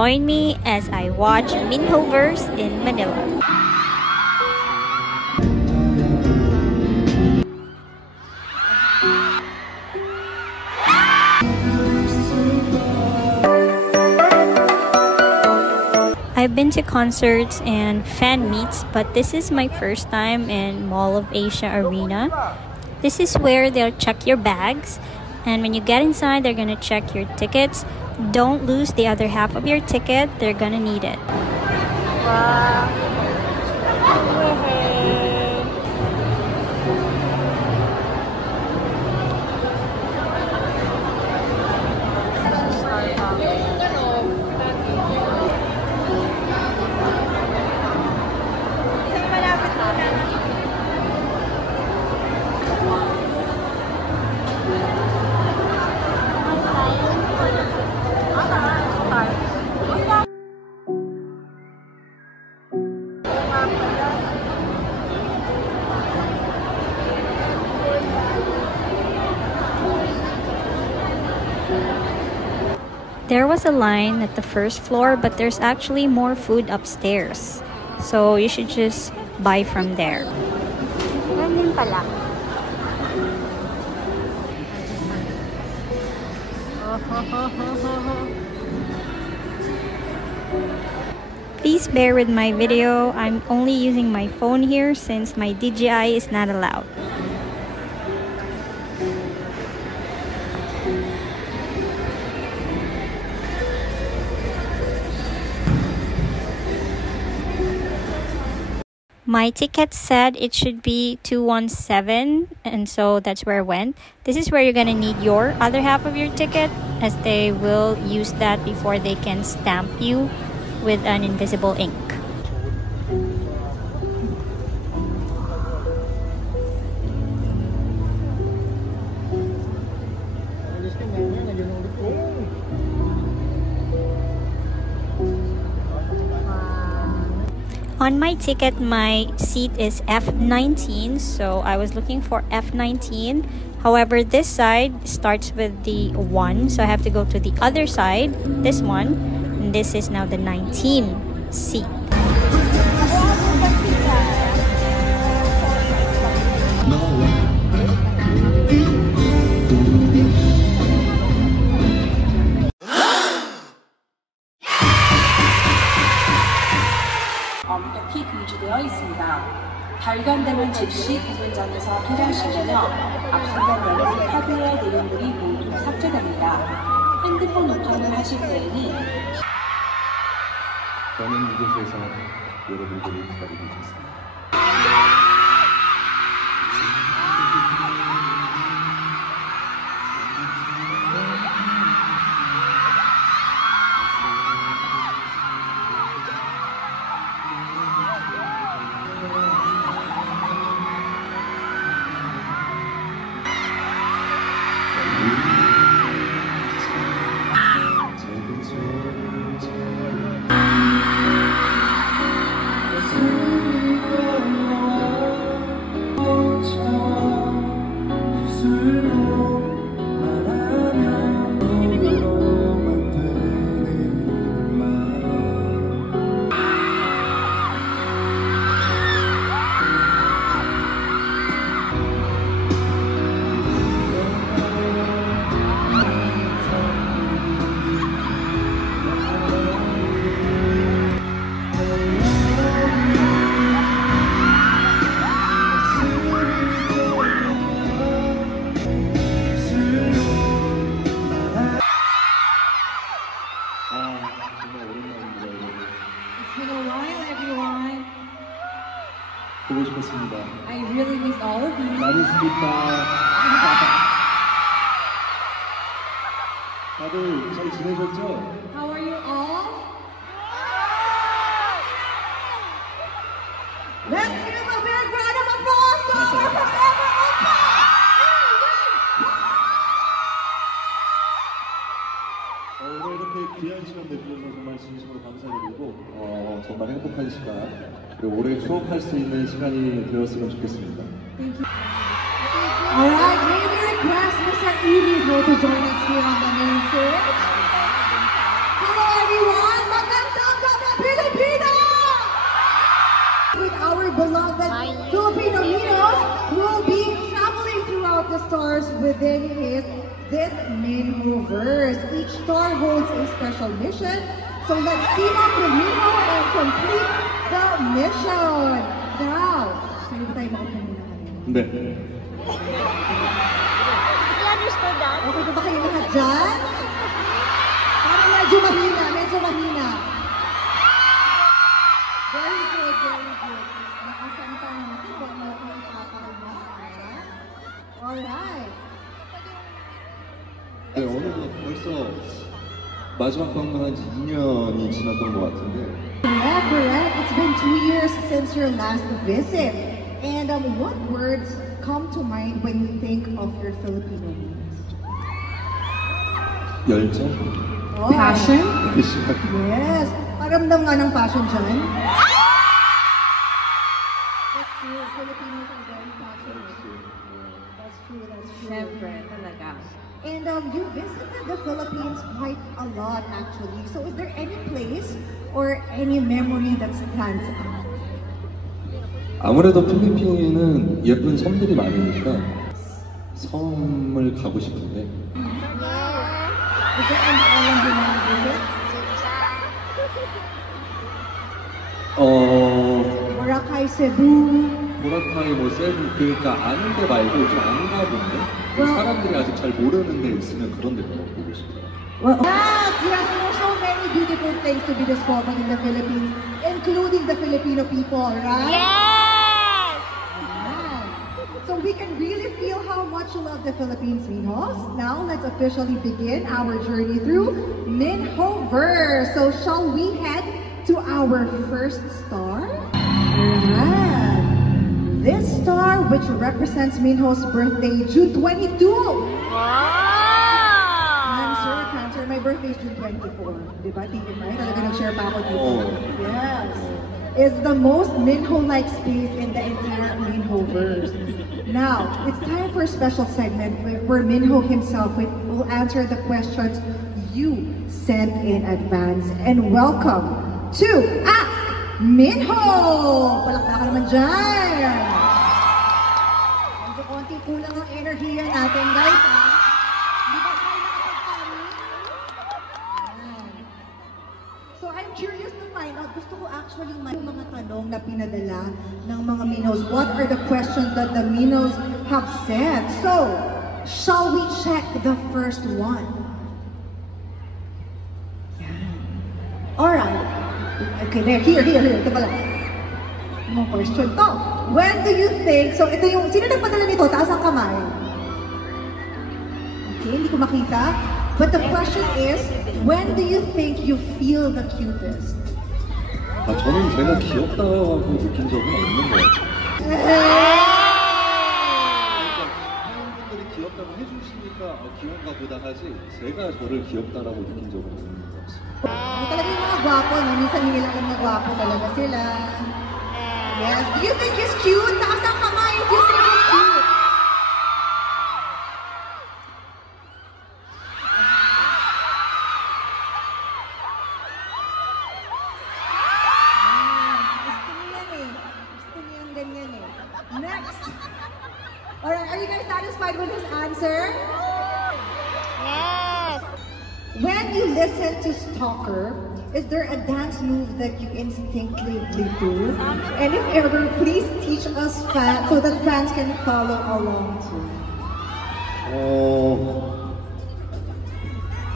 join me as I watch Minhoverse in Manila. I've been to concerts and fan meets, but this is my first time in Mall of Asia Arena. This is where they'll check your bags, and when you get inside, they're gonna check your tickets. Don't lose the other half of your ticket, they're gonna need it. Wow. There was a line at the first floor, but there's actually more food upstairs. So you should just buy from there. Ganyan pala. Please bear with my video. I'm only using my phone here since my DJI is not allowed. My ticket said it should be 217, and so that's where I went. This is where you're gonna need your other half of your ticket, as they will use that before they can stamp you with an invisible ink. On my ticket, my seat is F19, so I was looking for F19. However, this side starts with the 1, so I have to go to the other side, this one, and this is now the 19 seat. 엄격히 금지되어 있습니다. 발견되면 즉시 공연장에서 퇴장시키며 앞서던 여러 카드의 내용들이 모두 삭제됩니다. 핸드폰 운전을 하실 때에는 저는 이곳에서 여러분들을 기다리고 있습니다. 보고 싶었습니다. I really miss all of you. 많이 있습니까? 다들 잘 지내셨죠? How are you all? Let's give a big round of applause for our forever 오늘 이렇게 귀한 시간 내주셔서 정말 진심으로 감사드리고 정말 행복한 시간 그리고 오래 추억할 수 있는 시간이 되었으면 좋겠습니다. Alright, may we request Mr. Lee to join us here on the main stage? Hello everyone, within this Minhoverse. Each star holds a special mission. So let's team up with Minho and complete the mission. Now, pwede ba tayo maupan muna kayo? 네. You understood that? Okay ba kayo lahat dyan? Parang medyo mahina, Very good, very good. Nakasanta natin, huwag mo akong ipapakala. Alright. 네, 오늘 벌써 마지막 방문한 지 2년이 지났던 것 같은데. Correct. It's been 2 years since your last visit. And what words come to mind when you think of your Filipino meals? 열정? Oh. Passion? Yes. Paramdam nga ng passion dyan. That's true. Filipinos are very passionate. That's true. Siyempre, talaga. And you visited the Philippines quite a lot actually. So is there any place or any memory that stands out? 아무래도 필리핀에는 예쁜 섬들이 많으니까 섬을 가고 싶은데. Is there any island you want to visit? Boracay, Cebu. 보라카이, 세부 그러니까 아는 데 말고 좀 안 가본데 사람들이 아직 잘 모르는 데 있으면 그런 데 보고 싶어요. Well, yes, there are so many beautiful things to be discovered in the Philippines, including the Filipino people, right? Yes! Yeah. So we can really feel how much you love the Philippines, Minhos. Now let's officially begin our journey through Minhoverse. So shall we head to our first star? Alright. This star, which represents Minho's birthday, June 22. Cancer. My birthday is June 24. Diba? Tingin mo, talaga nag-share pa ako dito. Yes. Is the most Minho-like space in the entire Minhoverse. Now, it's time for a special segment where Minho himself will answer the questions you sent in advance. And welcome to Ask Minho! Palakpakan naman dyan! Medyo konting kulang ang energy yan natin, guys, ha? Hindi ba tayo nakapagpani? So, I'm curious to find out, gusto ko actually may mga tanong na pinadala ng mga Minhos. What are the questions that the Minhos have sent? So, shall we check the first one? Alright. Okay, there. Here. Ito pala. Yung question to. When do you think, so ito yung, sino nagpadala nito? Taas ang kamay. Okay, hindi ko makita. But the question is, when do you think you feel the cutest? 저는 제가 귀엽다고 느낀 적은 없는 것 같아요. 팬분들이 귀엽다고 해주시니까 귀여운가 보다 하지 제가 저를 귀엽다라고 느낀 적은 없는 것 같습니다. Talaga yung mga gwapo, no? Minsan hindi lang mga gwapo talaga sila. Yes. Do you think he's cute? Taas ang kamay if you think he's cute. Gusto niya yan ganyan eh. Next. Alright, are you guys satisfied with his answer? Yes! When you listen to Stalker, is there a dance move that you instinctively do? And if ever, please teach us so that fans can follow along too.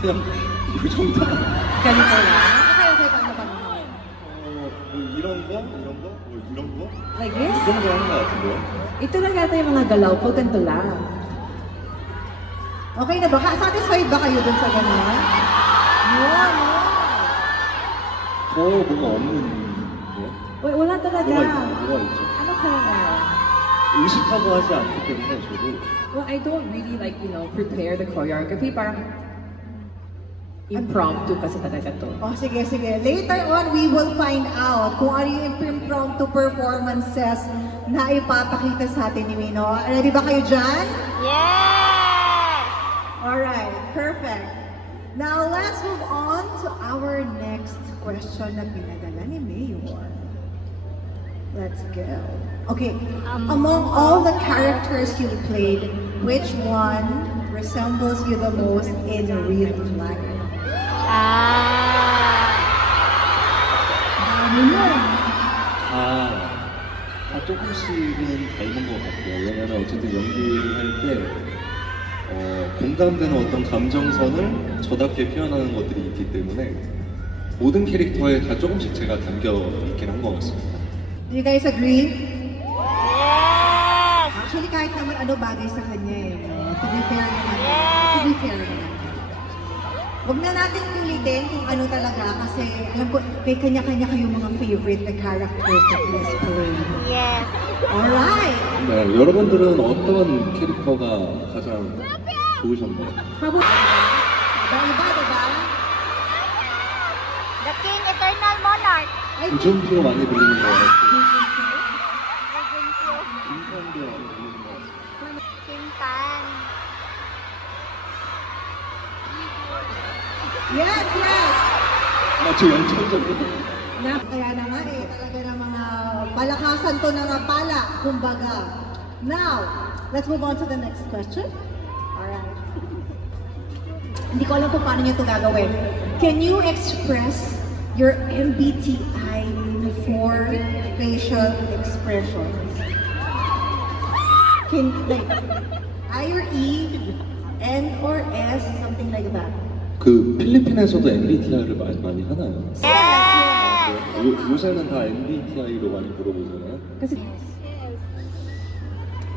그냥 이 정도? Ganito lang. Okay, paano? 이런 거? Like 이 this? 정도 하는 것 같은데요? Ito lang yata yung mga galaw ko, ganito lang. Okay na ba? Satisfied ba kayo dun sa gano'n? Yun, 저 뭐가 없는데? Wala talaga. 뭐가 있죠? Ano kaya? 의식하고 하지 않기 때문에 저도 Well, I don't really prepare the choreography. Parang impromptu kasi talaga to. Oh, sige. Later on, we will find out kung ano yung impromptu performances na ipapakita sa atin ni Mino. Ready ba kayo dyan? Yes! Alright, perfect. Now, let's move on to our next question na pinadala ni Mayor. Let's go. Okay, among all the characters you played, which one resembles you the most in real life? 다 조금씩은 닮은 것 같아요. 왜냐면 어쨌든 연기할 때 공감되는 어떤 감정선을 저답게 표현하는 것들이 있기 때문에 모든 캐릭터에 다 조금씩 제가 담겨 있긴 한 것 같습니다. Do you guys agree? Actually, kahit naman ano bagay sa kanya eh. To be fair naman. To be fair naman. Huwag na natin ulitin kung ano talaga kasi alam ko, may kanya-kanya kayong mga favorite na characters that he's played. Yes. Alright! 네, 여러분들은 어떤 캐릭터가 가장 좋으셨나요? Iba-iba, diba? The King Eternal Monarch. 고전표 많이 들리는 것 같아요. 김선도 많이 들리는 것 같아요. King Tan. Yes, yes! 마치 연천적으로. Kaya na nga eh, talaga na mga palakasan to na nga pala, kumbaga. Now, let's move on to the next question. Alright. Hindi ko alam kung paano niyo ito gagawin. Can you express your MBTI in 4 facial expressions? Can, like, I or E, N or S, something like that. 그 필리핀에서도 MBTI를 많이 하나요? Yes. 요새는 다 MBTI로 많이 물어보잖아요.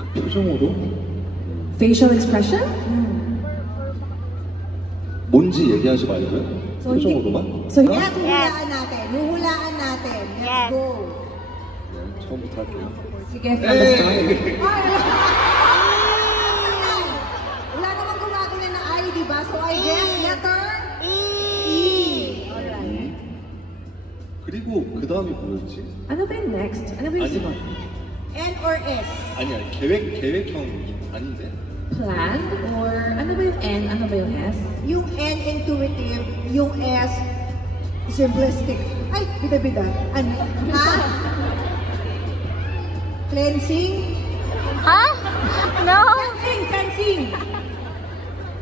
그 표정으로 Facial expression? 뭔지 얘기하지 말고요. 표정으로만. So, Yes, huhulaan natin. Huhulaan natin. Let's Yes. go. 네, 처음부터 할게요. sige, from the start. Wala namang gumagawin ng I, di ba? So I guess letter E. Alright. 그리고 그 다음이 뭐였지? Ano ba yung next? Ano ba yung 아니면 N or S? 아니야 계획형 아닌데. planned? Or ano ba yung N? Ano ba yung S? Yung N, intuitive. Yung S, simplistic. Ay, bida-bida. Ano? Ha? Cleansing? Huh? No. Sensing!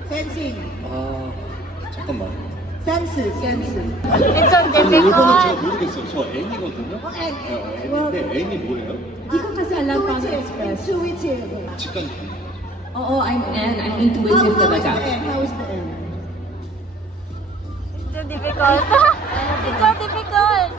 Sensing. 아 잠깐만. Senses. It's so 이거는 제가 difficult. 모르겠어요. 저 N이거든요. N. N인데 N이 뭐예요? Di ko kasi alam paano express. Intuitive. 직관. Oo, I'm N. I'm How intuitive is the talaga. N? How is the N? It's so difficult. It's so difficult.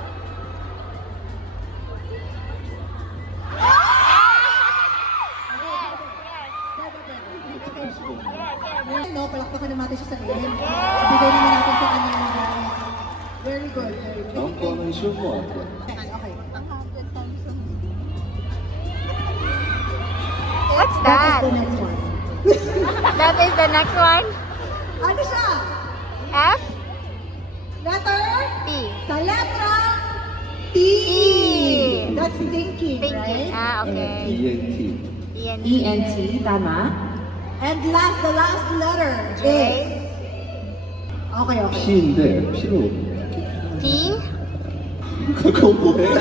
No, palakpakan naman natin siya sa N. Bigay naman natin sa kanya ng guys. Very good, very good. 다음 거는 쉬울 것 같아요. Okay. What's That that? is the next one. That is the next one. Ano siya? F Letter? T. Sa letra T. That's thinking, Thinking. right? Ah, okay. ENT. ENT, tama? And last, the last letter J. is... Okay. P인데 P로. T. 그거 뭐예요?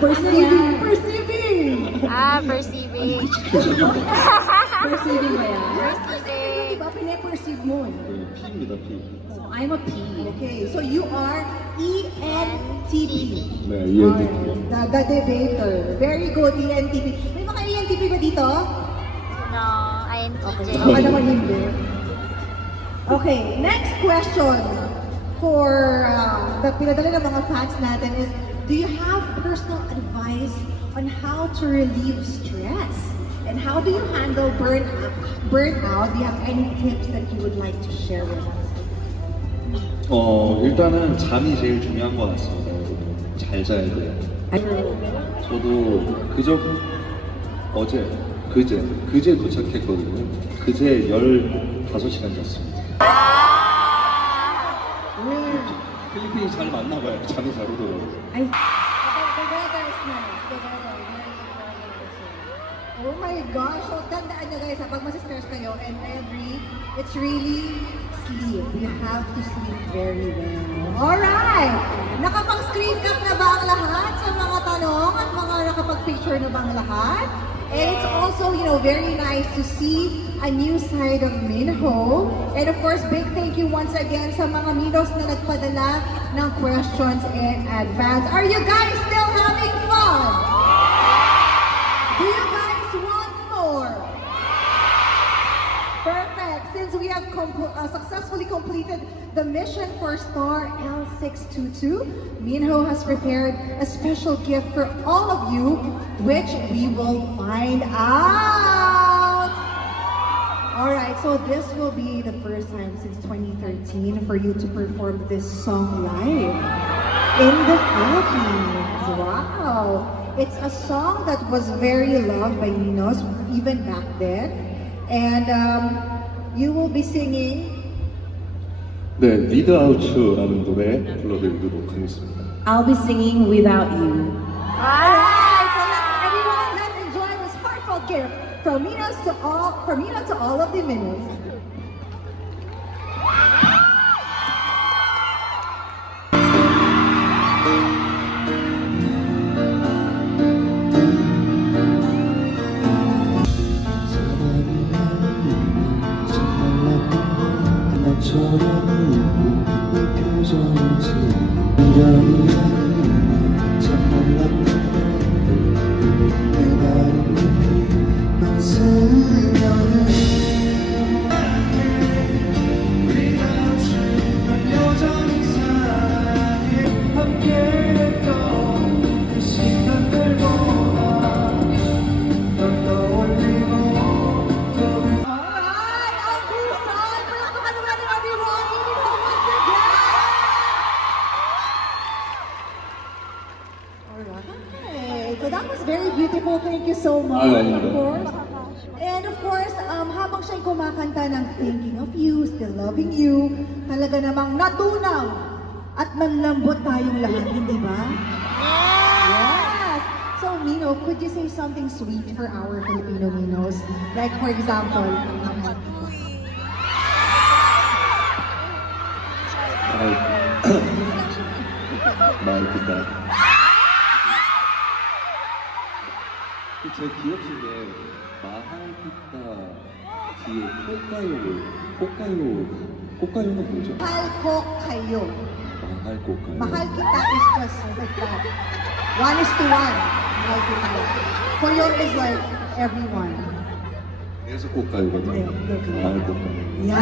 Perceiving. Perceiving. Ah, perceiving. Perceiving ba yan? Perceiving. Diba, pine-perceive mo eh. 네, P입니다. P. So, I'm a P. Okay, so you are ENTP. 네, ENTP. The debater. Very good, ENTP. May mga ENTP ba dito? No, INTJ. Baka naman hindi. Okay, next question for the pinadala ng mga fans natin is, do you have personal advice on how to relieve stress? And how do you handle burnout? Do you have any tips that you would like to share with us? 일단은 잠이 제일 중요한 것 같습니다. 여러분. 잘 자야 돼요. 저도 그제 도착했거든요. 그제 15시간 잤습니다. 필리핀이 잘 맞나 봐요. 잠이 잘 오더라고요. Oh my gosh. So, tandaan nyo guys, pag masistress kayo, and I agree, it's really sleep. You have to sleep very well. Alright! Nakapag-screen cap na ba ang lahat sa mga tanong at mga nakapag-picture na ba ang lahat? And it's also, you know, very nice to see a new side of Minho. And of course, big thank you once again sa mga Minos na nagpadala ng questions in advance. Are you guys still having fun? Do you guys want more? Perfect. Since we have successfully completed the mission for star L622, Minho has prepared a special gift for all of you, which we will find out. Alright, so this will be the first time since 2013 for you to perform this song live in the Philippines. Wow! It's a song that was very loved by Minos even back then. And you will be singing. 네, Without You라는 노래 불러드리도록 하겠습니다. I'll be singing Without You. Alright, so let's enjoy this heartfelt gift from Minos to all of the Minos. So that was very beautiful. Thank you so much, of course. And of course, habang siya'y kumakanta ng Thinking of You, Still Loving You, talaga namang natunaw at manlambot tayong lahat, hindi ba? Yes! So, Mino, could you say something sweet for our Filipino Minos? Like, for example, mahal kita. 제 기억 중에 mahal kita 뒤에 꽃가요는 뭐죠? mahal ko kayo. mahal ko kayo. Mahal kita is just like that. 1:1. Mahal kita. Koyo is like everyone. 그래서 꽃가요거든요. 네, mahal ko kayo. Yeah!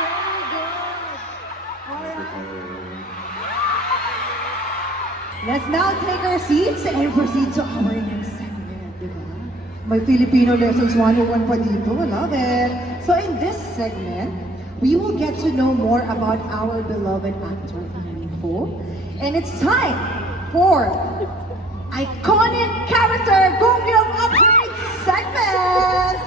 Very good! Alright. Let's now take our seats and proceed to our next segment, diba? May Filipino Lessons 101 pa dito. Love it! So in this segment, we will get to know more about our beloved actor, Minho. And it's time for Iconic Character Gongyong Upgrade segment!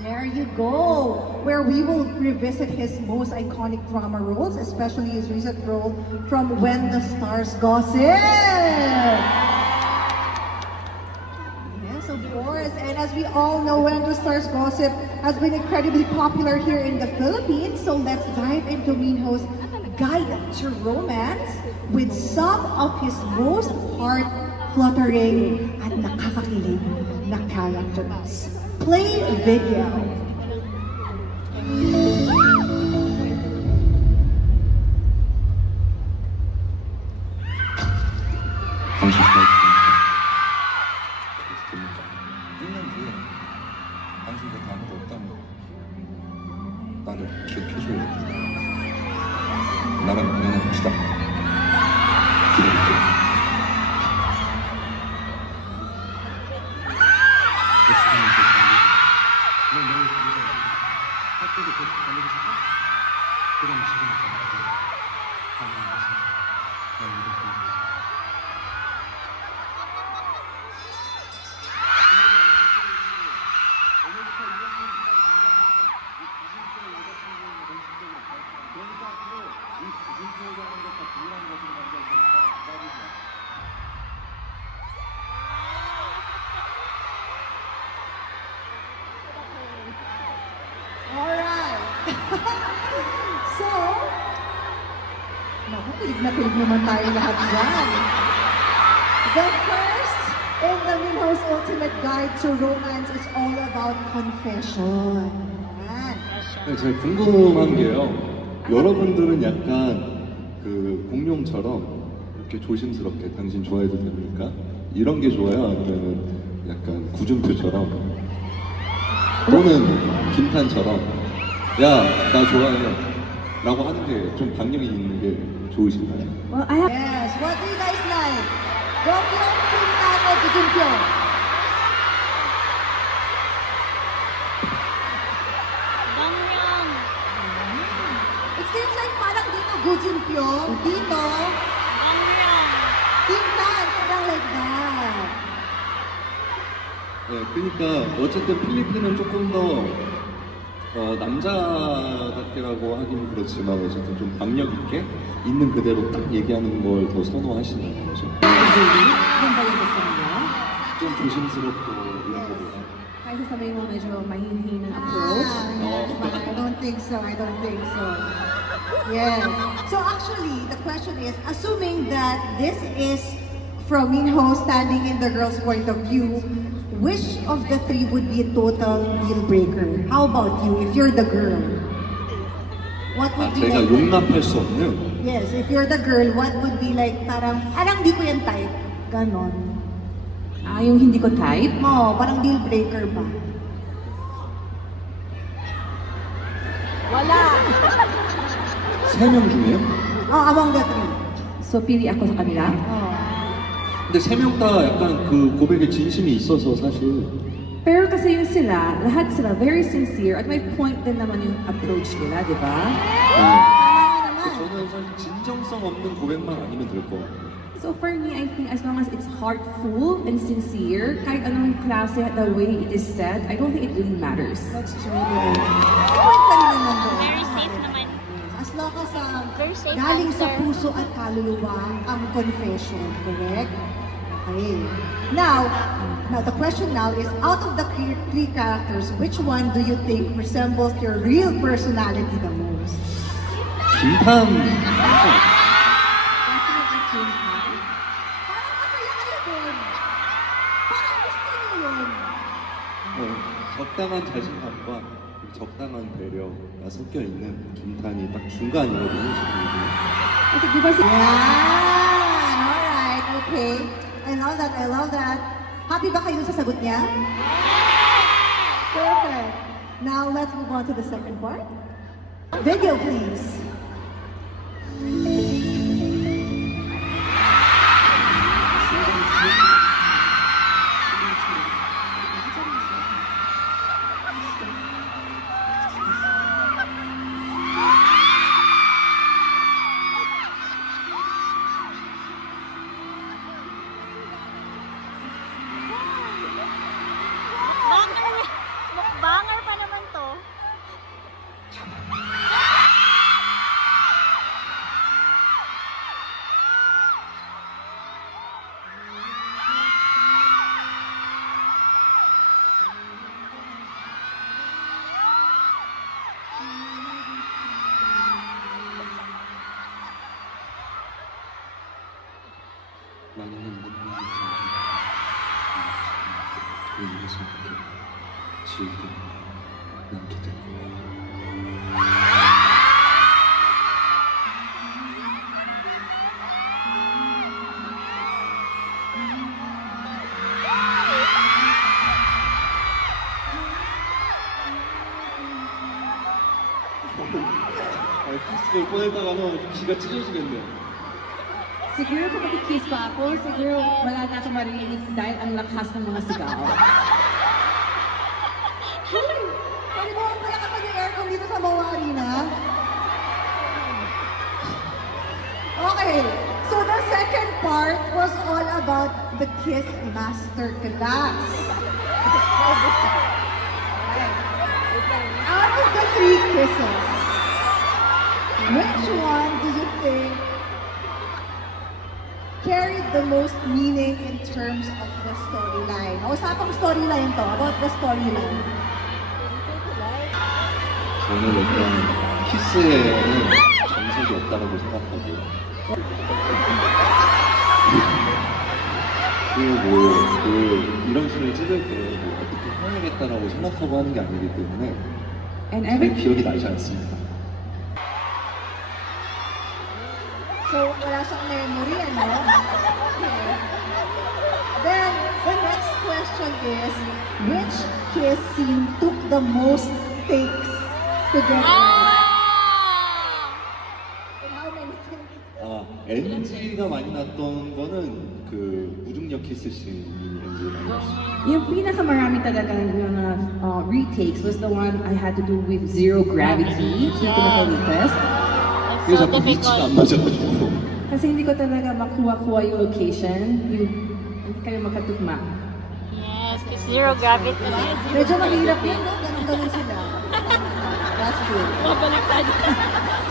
There you go, where we will revisit his most iconic drama roles, especially his recent role from When the Stars Gossip. Yes, of course. And as we all know, When the Stars Gossip has been incredibly popular here in the Philippines. So let's dive into Minho's guide to romance with some of his most heart-fluttering at nakakakilig na characters. Play video. 나랑 연애합시다. 기다릴게. So, naku, pilig na pilig naman tayo lahat dyan. The first in the Minho's Ultimate Guide to Romance is all about confession. Yan. 네, 제가 궁금한 게요. 여러분들은 약간 그 공룡처럼 이렇게 조심스럽게 당신 좋아해도 됩니까? 이런 게 좋아요? 아니면은 약간 구준표처럼 또는 김탄처럼 야, 나 좋아해 라고 하는 게 좀 박력이 있는 게 좋으신가요? Well, I have... Yes, what do you guys like? Gokyo, Kintan, o Gujumpyo? Gangnam. It seems like parang dito Gujumpyo, dito Gangnam. Kintan, parang like that. 네, 그러니까 어쨌든 필리핀은 조금 더 남자답게라고 하기는 그렇지만 어쨌든 좀 박력 있게 있는 그대로 딱 얘기하는 걸 더 선호하시는 거죠. Yung ba yung gusto niya? 좀 조심스럽고 이런 거보다. Kahit sabihin mo medyo mahinhin ang approach. I don't think so. I don't think so. Yeah. So actually, the question is, assuming that this is from Minho standing in the girl's point of view, which of the three would be a total deal breaker? How about you, if you're the girl? What would be 제가 like? 용납할 수 없는 Yes, if you're the girl, what would be like parang di ko yan type? Ganon. Yung hindi ko type. Mo, parang deal breaker ba? Wala! 3명 중에요? Among the three. So, pili ako sa kanila. 근데 3명 다 약간 그 고백에 진심이 있어서 사실 Pero kasi yung sila, lahat sila very sincere at may point din naman yung approach nila, di ba? 저는 사실 진정성 없는 고백만 아니면 될 것 같아요. So for me, I think as long as it's heartful and sincere, kahit anong klase, the way it is said, I don't think it really matters. That's true. Point pa rin naman doon. Very safe naman. As long as Very safe galing sa answer. puso at kaluluwa ang confession, correct? Okay. Now the question now is, out of the three characters, which one do you think resembles your real personality the most? 김탄 Definitely Kintan. Parang masaya kayo doon. Parang gusto niyo yun. 적당한 자신감과 적당한 배려가 섞여 있는 김탄이 딱 중간이거든요. Kasi di ba si... Yan! Alright, okay. I love that. Happy ba kayo sa sagot niya? Perfect. Now, let's move on to the second part. Video, please. Mukbanger pa naman to. 많은 행복을 이곳을 지우고 남기도 키스를 꺼내다가는 귀가 찢어지겠네요. Siguro kung mag-kiss pa ako, siguro wala na ako marinig dahil ang lakas ng mga sigaw. Pwede mo ang palakasan yung aircon dito sa Moa Arena? Okay, so the second part was all about the kiss master class. Out of the three kisses, which one do you think carried the most meaning in terms of the storyline? Usapang storyline to, about the storyline. 저는 일단 키스에는 정석이 없다고 생각하고 이런 씬을 찍을 때 어떻게 해야겠다라고 생각하고 하는 게 아니기 때문에 And 잘 every 기억이 나지 않습니다. So, wala siyang memory, ano? Then, the next question is, which kiss scene took the most takes to get right? And how many takes? NG가 많이 났던 거는 그 무중력 키스 씬이 NG가 많이 났어요. yung pinakamarami talagang retakes was the one I had to do with zero gravity. Yung pinaka-weakest. 그게 자꾸 위치가 안 맞아가지고. Kasi hindi ko talaga makuha-kuha yung location. Hindi kayo makatugma. Yes, it's zero gravity. Medyo mahirap yun, no? Ganun-ganun sila. That's true.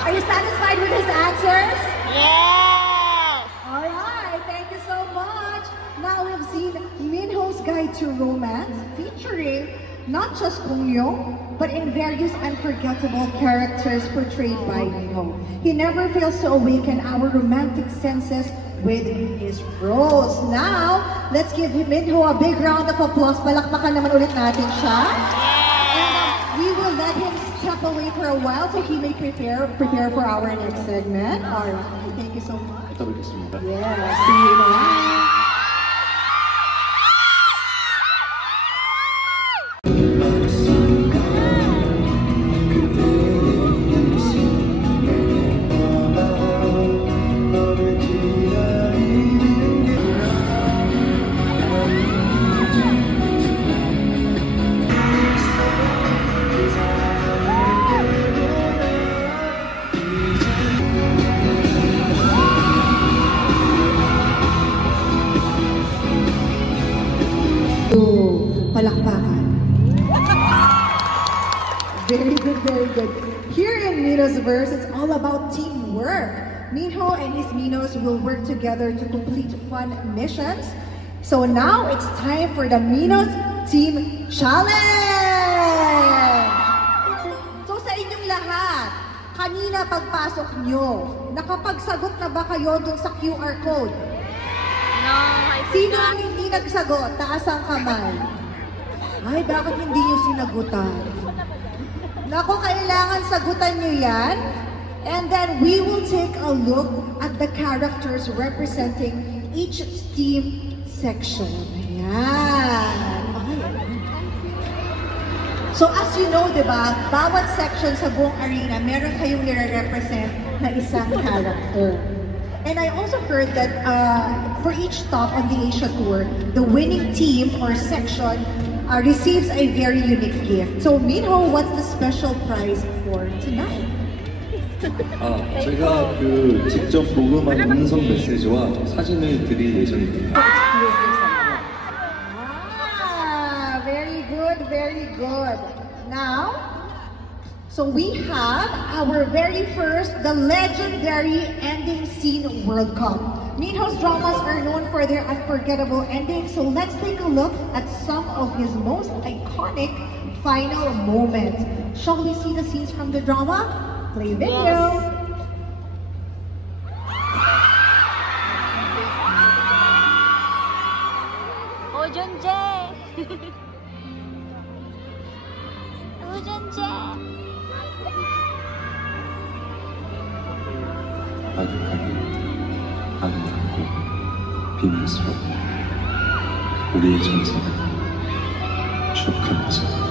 Are you satisfied with his answers? Yes! Alright, thank you so much. Now we've seen Minho's Guide to Romance featuring not just Kung Myung, but in various unforgettable characters portrayed by Minho. He never fails to awaken our romantic senses with his roles. Now, let's give Minho a big round of applause. Palakpakan naman ulit natin siya. And we will let him step away for a while so he may prepare for our next segment. Alright, thank you so much. 이따 뵙겠습니다. Yeah, see you around. Palakpakan. Very good, very good. Here in Mino's verse, it's all about teamwork. Minho and his Minos will work together to complete fun missions. So now it's time for the Minos Team Challenge! So sa inyong lahat, kanina pagpasok nyo, nakapagsagot na ba kayo dun sa QR code? No, Sino ang hindi nagsagot? Taas ang kamay. Ay, bakit hindi nyo sinagutan? Naku, kailangan sagutan nyo yan. And then we will take a look at the characters representing each team section. Ayan. So as you know, diba, bawat section sa buong arena, meron kayong nire-represent na isang character. And I also heard that for each stop on the Asia Tour, the winning team or section receives a very unique gift. So Minho, what's the special prize for tonight? 제가 직접 녹음한 음성 메시지와 사진을 드릴 예정입니다. Very good, very good. Now, so we have our very first, the legendary ending scene World Cup. Minho's dramas are known for their unforgettable endings, so let's take a look at some of his most iconic final moments. Shall we see the scenes from the drama? Play video. Yes. Oh, Junjae! Oh, Junjae! 아득하게 아름답고 비밀스러운 우리의 전생을 축하합니다.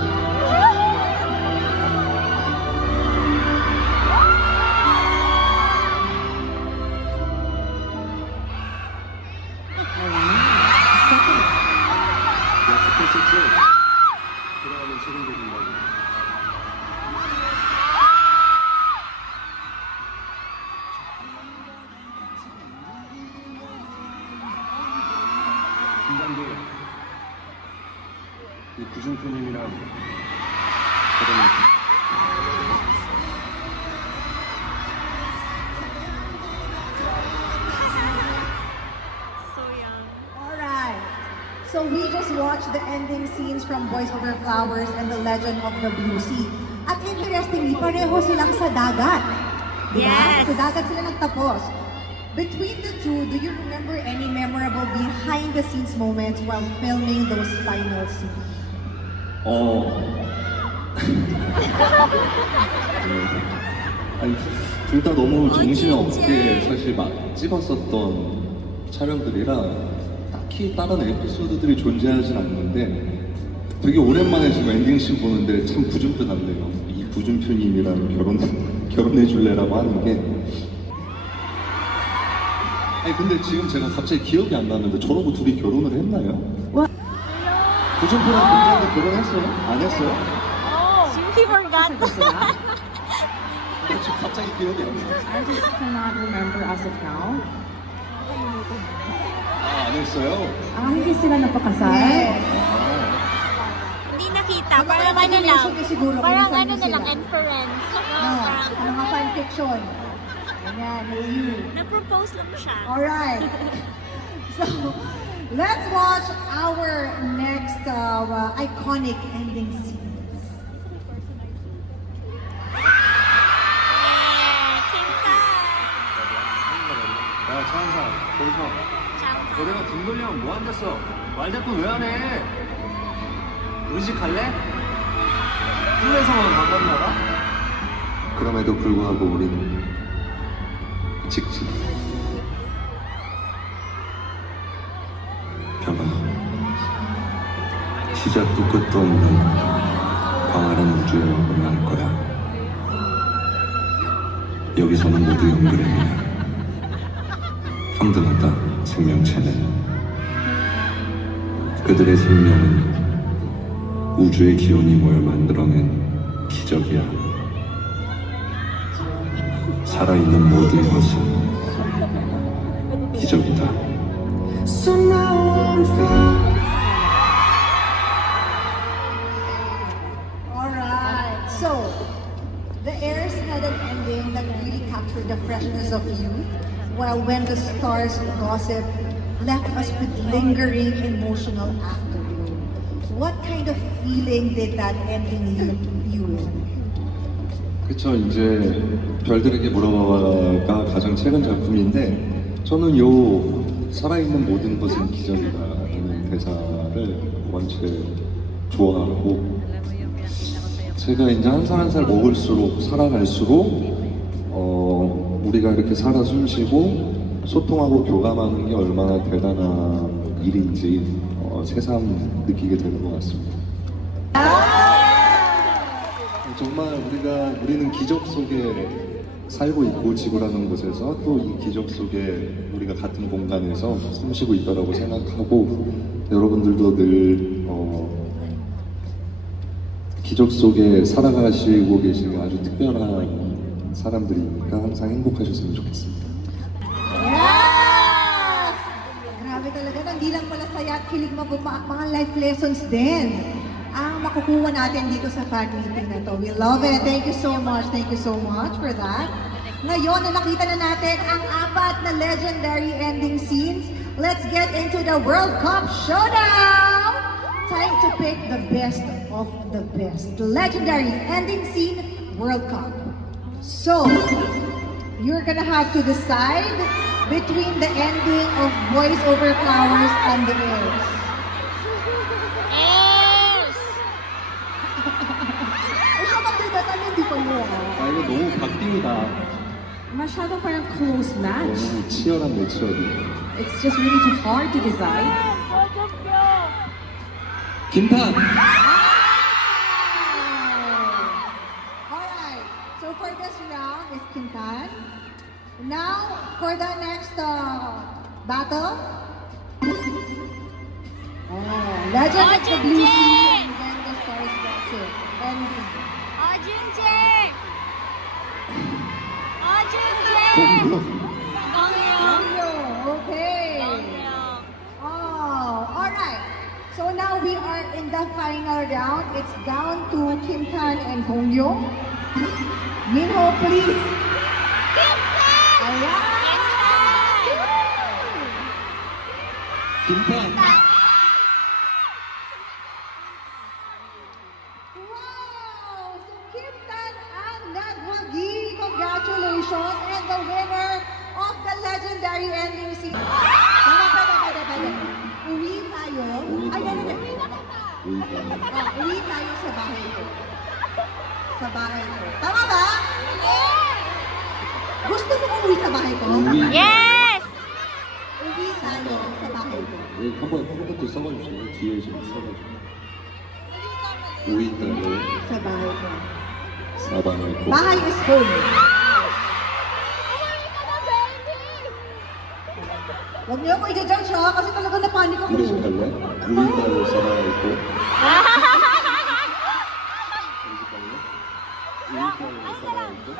그러면 책임져준다. 긴장돼. 이 구준표님이랑 Alright. So we just watched the ending scenes from Boys Over Flowers and The Legend of the Blue Sea. At interestingly pareho silang sa dagat. Diba? Yes. Sa dagat sila nagtapos. Between the two, do you remember any memorable behind-the-scenes moments while filming those final scenes? 아니, 둘 다 너무 정신없게 사실 막 찍었었던 촬영들이라 딱히 다른 에피소드들이 존재하진 않는데 되게 오랜만에 지금 엔딩씬 보는데 참 구준표답네요. 이 구준표님이랑 결혼해 줄래라고 하는 게 아니 근데 지금 제가 갑자기 기억이 안 나는데 저러고 둘이 결혼을 했나요? 구준표랑 김태현도 결혼했어요? 안 했어요? He forgot. 지금 갑자기 기억이 안 나요. I just cannot remember as of now. 안 했어요? Hindi sila napakasal? Yes. Hindi nakita. Parang ano lang. Siguro, Parang kung ano saan na lang, sila. inference. No, mga fanfiction. Ayan, you. Na-propose lang siya. Alright. So, let's watch our next iconic ending scenes. 야, 차은상, 거기서 너네가 등 돌리면 뭐 앉았어? 말 자꾸 왜 안 해? 의식할래? 꿈에서만 만났나봐? 그럼에도 불구하고 우리는 직진. 벽아, 시작도 끝도 없는 광활한 우주에 만날 거야. 여기서는 모두 연결해야 평등하다, 생명체는. 그들의 생명은 우주의 기운이 모여 만들어낸 기적이야. 살아있는 모든 것은 기적이다. Alright, so the Heirs had an ending that really captured the freshness of youth, while When the Stars Gossip left us with lingering emotional afterglow. What kind of feeling did that ending leave you with? 그쵸, 이제 별들에게 물어봐가 가장 최근 작품인데 저는 요 살아있는 모든 것은 기적이다라는 대사를 원체 좋아하고 제가 이제 한 살 한 살 먹을수록 살아갈수록 우리가 이렇게 살아 숨쉬고 소통하고 교감하는 게 얼마나 대단한 일인지 새삼 느끼게 되는 것 같습니다. 정말 우리는 기적 속에 살고 있고 지구라는 곳에서 또 이 기적 속에 우리가 같은 공간에서 숨쉬고 있다고 생각하고 여러분들도 늘 기적 속에 살아가시고 계신 아주 특별한 사람들이니까 항상 행복하셨으면 좋겠습니다. Yes! Grabe talaga, hindi lang pala saya at kilig mga life lessons din ang makukuha natin dito sa fan meeting na to. We love it. Thank you so much. Thank you so much for that. Ngayon na nakita na natin ang apat na legendary ending scenes, let's get into the World Cup Showdown! Time to pick the best of the best. The legendary ending scene, World Cup. So, you're gonna have to decide between the ending of Boys Over Flowers and the Heirs. Siya magbigat, hindi ko mo. 아 이거 너무 박빙이다. Masyadong parang close match. 너무 치열한 매치업이. It's just really too hard to decide. 김탄! Alright, so for this round is Quintan. Now, for the next battle, Legend of the Blue Sea and When the Stars Gossip. Anything. Okay. Oh, alright. So now we are in the final round. It's down to Kim Tan and Gong Yoo. Minho, please. Ayan. 김탄! Wow! So Kim Tan ang competition and the winner of the legendary ending scene. Pwede. Uwi tayo. Ay, uwi tayo sa bahay ko. Sa bahay ko. Tama ba? Gusto mo umuwi sa bahay ko? Yes! 우리 나요 사바해도. 한번 더 써봐주세요. 뒤에 좀 써봐주세요. 오이따요. 사바해도. 사바해도. 바하이 is home. Huwag niyo ako i-judge ha, kasi talaga napanik ako. 우리 집 갈래? 오이따요 사바해도. 우리 집 갈래? 오이따요 사바해도.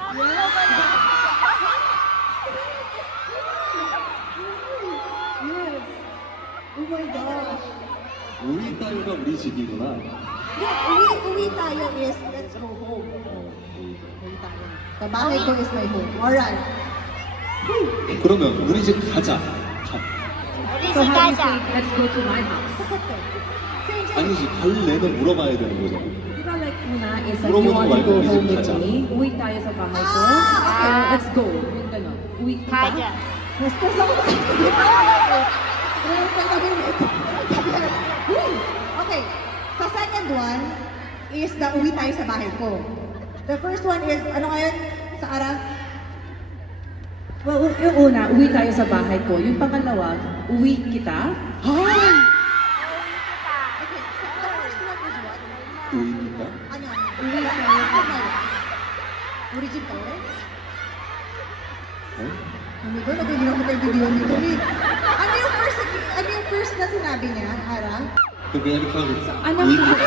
Yes. Oh my gosh. 오이따요가 우리 집이구나. Yeah, uwi tayo is let's go home. Uwi tayo. Sa bahay ko is my home. Alright. 그러면 우리 집 가자. So how do you say, let's go to my house? 아니지, 갈래는 물어봐야 되는 거잖아. Diba like una is like, you want to go home with me? Uwi tayo sa bahay ko. Let's go. Yung gano'n. Uwi kita. Nastas ako. Okay. Sa second one is the uwi tayo sa bahay ko. The first one is, ano ngayon? Sa Ara? Well, yung una, uwi tayo sa bahay ko. Yung pangalawa, uwi kita. Okay. So the first one is what? 오이니까? Ano? Uwi tayo sa bahay. Uwi tayo? Ano ba? Nagiging ako tayo video nito. Ano yung first na sinabi niya, Ara? 그럼 그냥 이렇게 하고 ano 오이니까.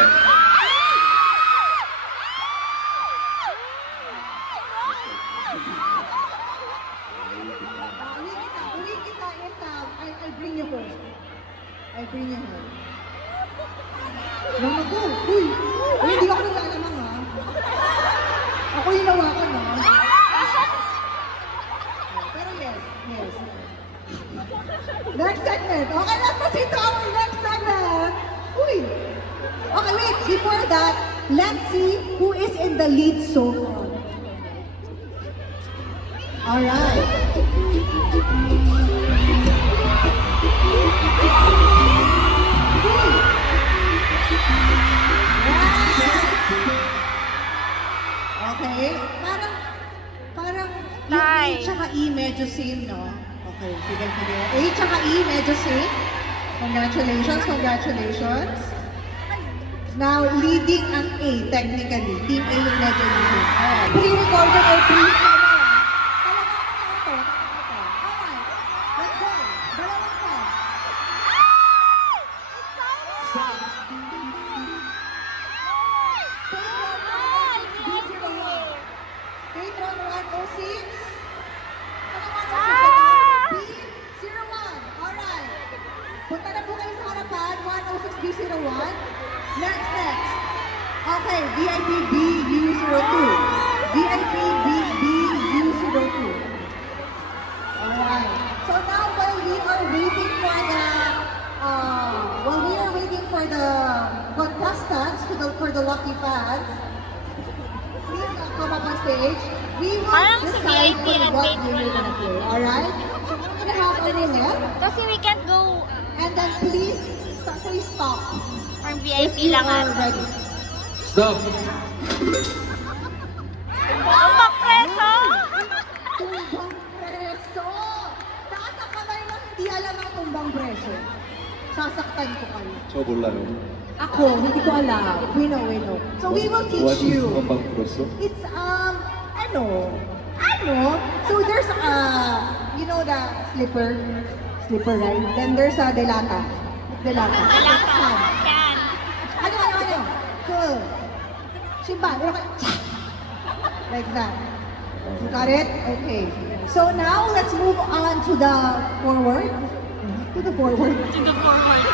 Uwi kita is, I'll bring you home. I'll bring you home. Mama ko, uy, hindi ako naglalamang ha. Ako yung nawakan ha. Pero yes. Next segment. Okay, let's proceed to our next segment. Uy. Okay, wait. Before that, let's see who is in the lead so far. Alright. Okay. Parang yung A tsaka E medyo same, no? Okay, sige. A tsaka E medyo same. Congratulations. Now, leading ang A, technically. Team A yung medyo leading. Alright. Pre-recorded or pre-recorded? Alright. Let's go. Dalawang ka. Patron 106. B01. Alright. Punta na po kayo sa harapan. 106B01. Next. Okay, VIP BU02. VIP BU02. Alright. So now while we are waiting for the contestants, for the lucky fans, please come up on stage. We will decide on what game we're gonna play. Alright? So we're gonna have a roulette. Kasi we can't go And then please stop. from If VIP you lang are ata. ready. Stop! Tumbang preso! Tumbang preso! Taas ang kamay lang hindi alam ang tumbang preso. Sasaktan ko kayo. 저 몰라요. Ako, hindi ko alam. We know. So we will teach What is you. tumbang preso? It's, ano? So there's, you know the slipper, right? Then there's a delata. Delata. Yan. Ano? Cool. Simba, like that. You got it? Okay. So now let's move on to the forward. To the forward. To the forward.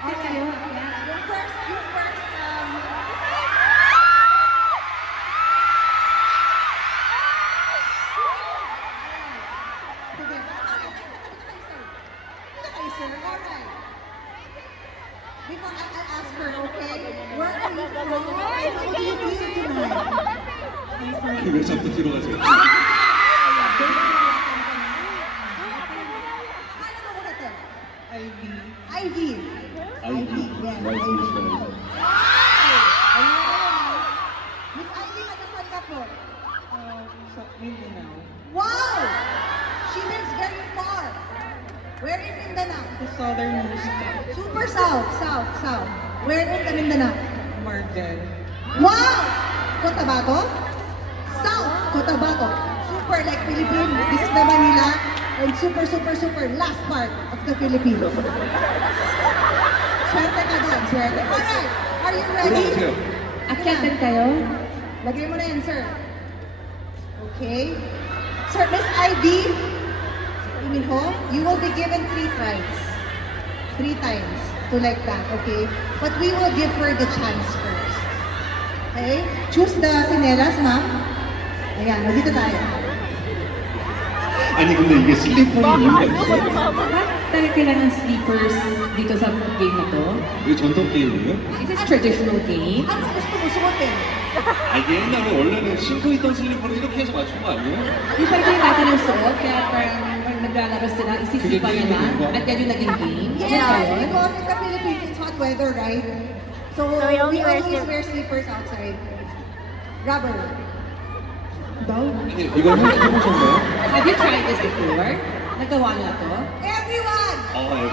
Okay. You first. Sige. Sir, alright. Before I'll ask her, okay? Where are you from? How do you feel tonight? 왜 자꾸 뒤로 가세요? Ivy. Ivy. Yes. Nice to meet you. Miss Ivy, nagkasan ka po? Sa Mindanao. Wow! She lives very far. Where in Mindanao? The southernmost. Super south. Where in the Mindanao? Margan. Wow! Cotabato? South Cotabato. Super like Philippines. This is the Manila. And super last part of the Philippines. Swerte ka doon, swerte. Alright, are you ready? 올라오세요. Akyatan kayo? Lagay mo na yan, sir. Okay. Sir, Miss Ivy, Iminho, you will be given 3 tries. 3 times to like that, okay? But we will give her the chance first. Okay? Choose the sinelas, ma'am. Ayan, dito tayo. 아니 근데 이게 슬리퍼인 이유가 있어요? Bakit talaga kailangan sleepers dito sa game na to? 이게 전통 게임이에요? Is this traditional game? Ano gusto mo suotin? 아 이게 옛날에 원래는 신고 있던 슬리퍼를 이렇게 해서 맞춘 거 아니에요? Di ba ito yung natin ng suot? Kaya parang pag naglalaro sila, isisipa nila at yan yung naging game? Yes, because in the Philippines, it's hot weather, right? So we always wear slippers outside. Rubber. Daw? 아니 이걸 해보셨나요? Have you tried this before? Nagawa niyo na to? Everyone! everyone.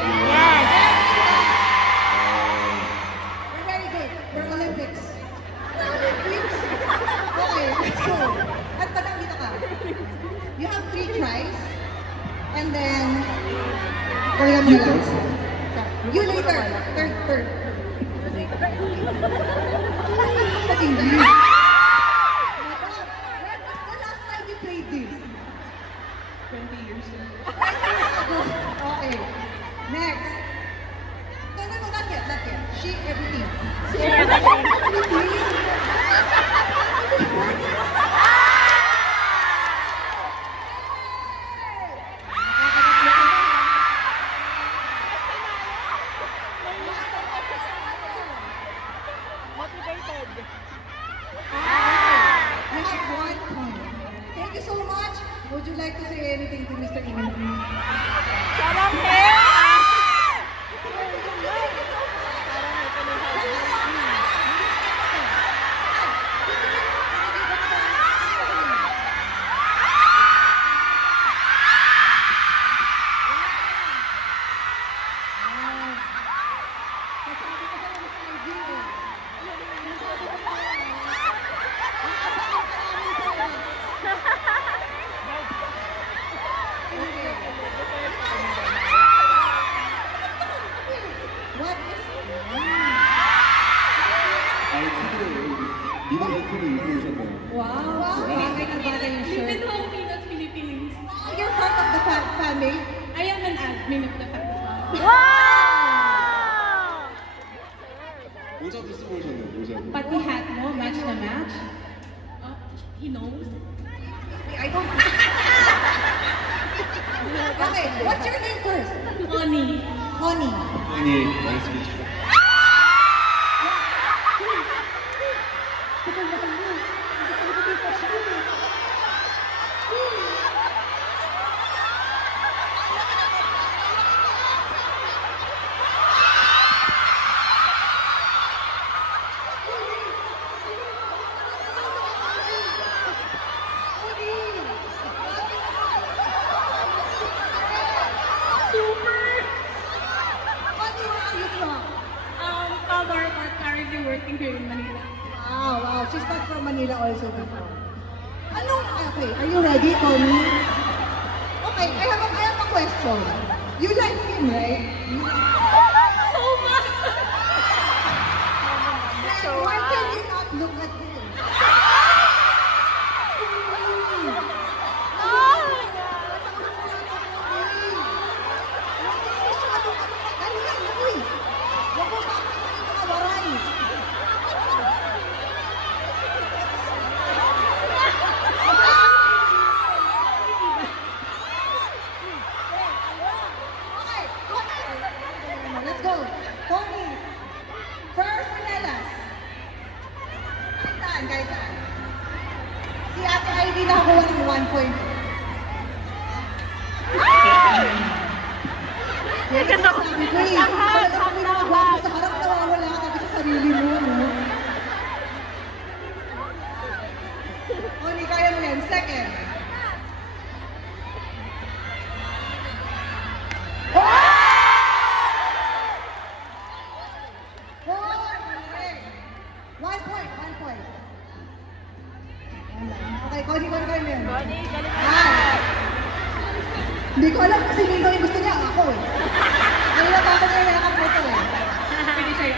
We're very good. We're Olympics. Olympics? Okay, let's go. At padang dito ka. You have 3 tries. And then, kaya mo lang. You later. Third. Sa English. When was the last time you played this? 20 years ago. Okay. Next. No, not yet. She, everything. You have 1 point. Thank you so much. Would you like to say anything to Mr. Iman? What is 미국 호텔을 입고 오셨나요? Wow! Bagay na bagay yung shirt. Living home in the Philippines. you're part of the family? I am an admin of the family. 모자도 쓰고 오셨네요. 모자도. Pati hat mo, match na match. He knows. I don't. Okay, what's your name first? Honey. Honey. 아니, 나이스 미츠. Currently working here in Manila. Wow. She's not from Manila also before. Okay, are you ready, Tony? Okay, I have a question. You like him, right? So much! Why can you not look at him? Kahit saan. Si Ate Ivy nakakuha ng 1 point. Yan ang sabi ko eh. Talaga kung pinagawa mo sa harap, nawawala ka talaga sa sarili mo, no? Oni, kaya mo yan. Second. One point. Okay, Connie mo yan. Hindi ko alam kung sino yung gusto niya. Ako eh. Ano lang ako niya yakap mo ito eh. Pwede siya.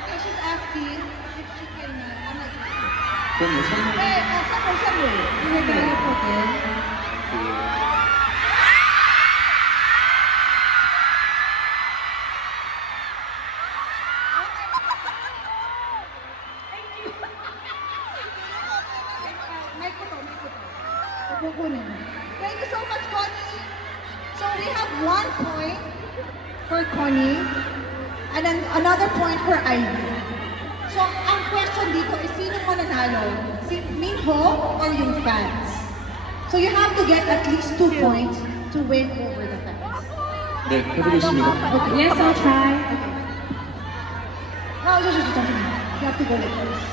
Okay, she's asking if she can, 그럼 선물 선물. Regalo po din. May kuto. Kukunin. Thank you so much, Connie. So we have 1 point for Connie and then another point for Ivy. So ang question dito is sino mananalo? Si Minho or yung fans? So you have to get at least 2 points to win over the fans. 네, 해보겠습니다. Okay. Yes, I'll try. No, just. You have to go like this.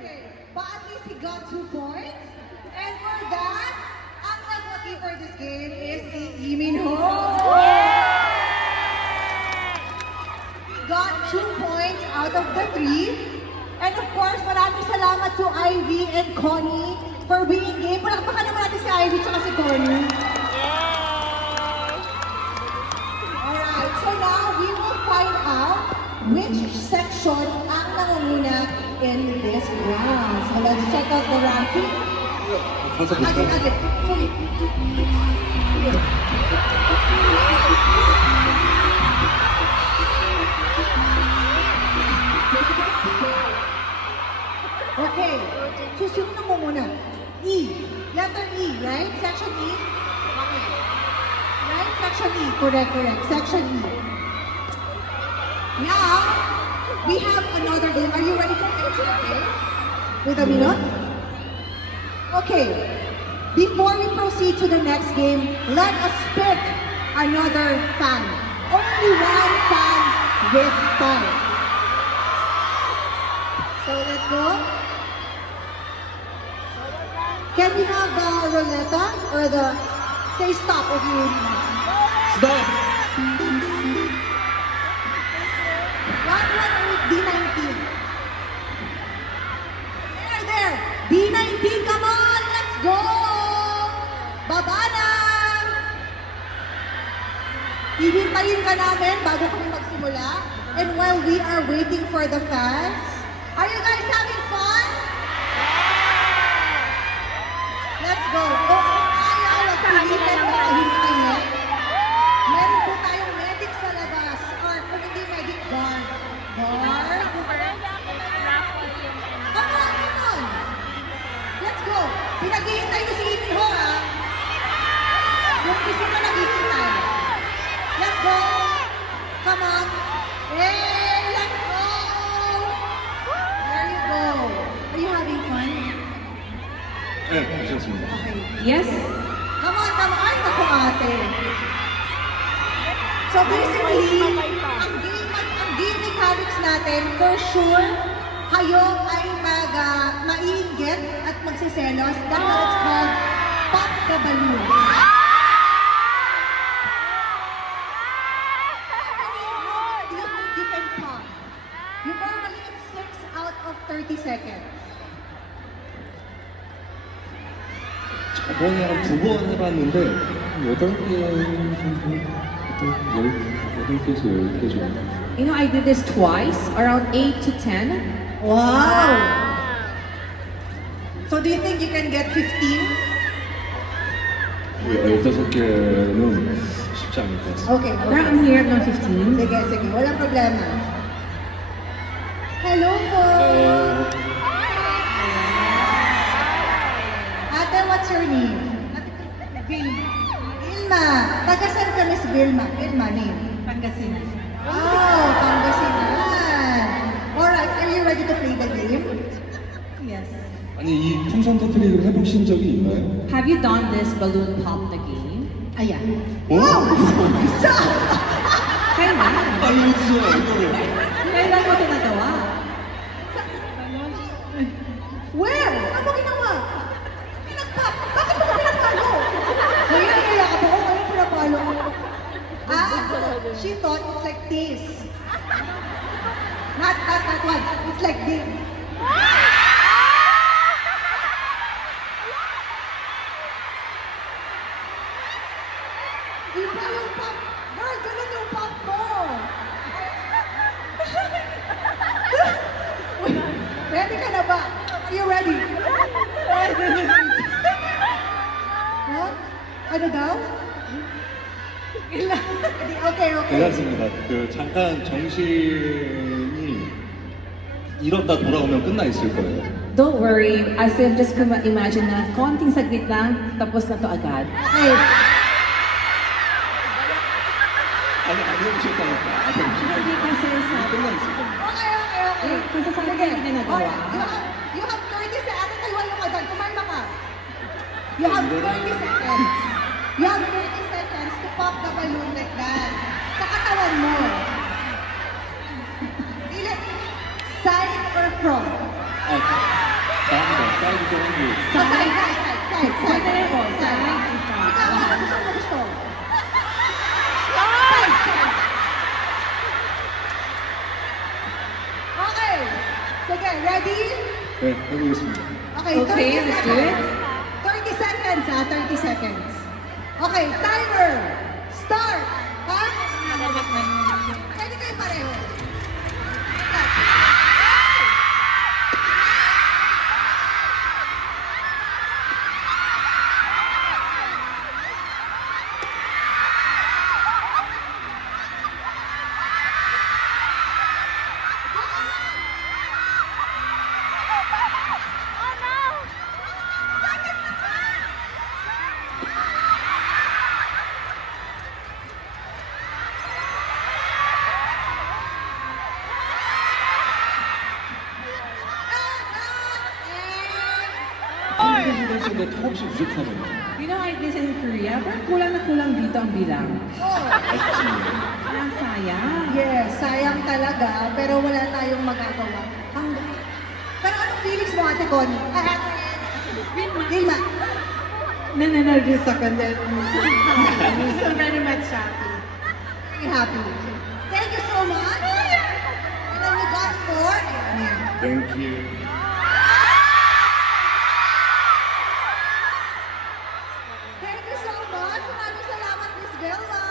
Okay, but at least he got 2 points. And for that, ang nag-lucky for this game is si Lee Min-ho. He got 2 points out of the 3. And of course, maraming salamat to Ivy and Connie for being game. Palakpakan naman natin si Ivy at si Connie. Alright, so now we will find out which section ang nangunguna in this round. So let's check out the ranking. 가서 볼까요? Okay, susunod mo muna. E, letter E, right? Section E? Okay. Right? Section E, correct. Section E. Now, we have another game. Are you ready for it? Okay. With a minute? Okay. Before we proceed to the next game, let us pick another fan. Only one fan this time. So let's go. Can we have the roulette or the say stop if you Stop! 118 B19. There. B19, come on, let's go. Baba na. Hihintayin ka namin bago kami magsimula. And while we are waiting for the fans, are you guys having fun? Let's go. Kung ayaw, pilitin mo hintayin. Meron po tayong medic sa labas. Or kung hindi medic, guard. Guard. Come on. Let's go. Pinaghihintay ko si Ipin Ho, ha? Yung isa na naghihintay. Let's go. Come on. Hey, let's go. There you go. Are you having fun? 네, 괜찮습니다. Okay. Yes. Come on. Ay, naku ate. So basically, ang game mechanics natin, for sure, kayo ay maiinggit at magsiselos dahil it's called Pop the Balloon. You can pop. You normally it's 6 out of 30 seconds. 저번에 한 2번 해봤는데 8개 정도? 8개에서 10개 정도? You know, I did this twice, around 8 to 10. Wow! So do you think you can get 15? 15개는 쉽지 않을 것 같습니다. Okay. Now I'm here at 1:15. Sige, sige. Walang problema. Hello po! Ate, what's your name? Vilma. Vilma. Taga-saan ka, Miss Vilma? Vilma name? Pangasinan. Oh, Pangasinan. Alright, are you ready to play the game? Yes. 아니 이 풍선 터뜨리기를 해보신 적이 있나요? Have you done this balloon pop the game? Ayan. 어? Kailan? 알려주세요 이거를. Kailan mo ito nagawa? Where? Saan mo ginawa? Pinagpap. Bakit mo pinapalo? Ngayon kaya ka po ko, ngayon pinapalo ko. She thought it's like this. Not that one. It's like this. Iba yung pop. Girl, ganun yung pop mo. Ready ka na ba? Are you ready? What? Ano daw? Okay, okay. 괜찮습니다. 그 잠깐 정신이 잃었다 돌아오면 끝나 있을 거예요. Don't worry, as if just imagine na konting saglit lang, tapos na to agad. Hey, 아니 안 해보셨다니까. 안 해보셨다니까. Hindi kasi sabi 끝나 있을 거예요. okay, okay, okay. Kasi sa akin hindi na nagawa. Alright, you have 30 seconds. Ate, kaliwa yung adan. Kumalma ka. You have 30 seconds. You have 30 seconds to pop the balloon like that. Sa katawan mo. Pili. Side or front? 아, 다음이다. 사이드 또 한개. Side. Side na rin po, side and front. Ikaw, gusto mo gusto? Okay. Sige, ready? 네, 해보겠습니다. Okay, Okay, 30 let's do it. 30 seconds, 30 seconds. Okay, timer. Start. Ha? Pwede kayo pareho. 근데 턱없이 부족하네요. You know, I this in Korea, parang kulang na kulang dito ang bilang. 알지. Parang sayang. Yes, sayang talaga, pero wala tayong magagawa. Pero anong feelings mo, Ate Connie? Vilma. No, just a second. I'm so very much happy. Very happy. Thank you so much. And then we got 4. Thank you. Thank you so much. Maraming salamat, Miss Vilma.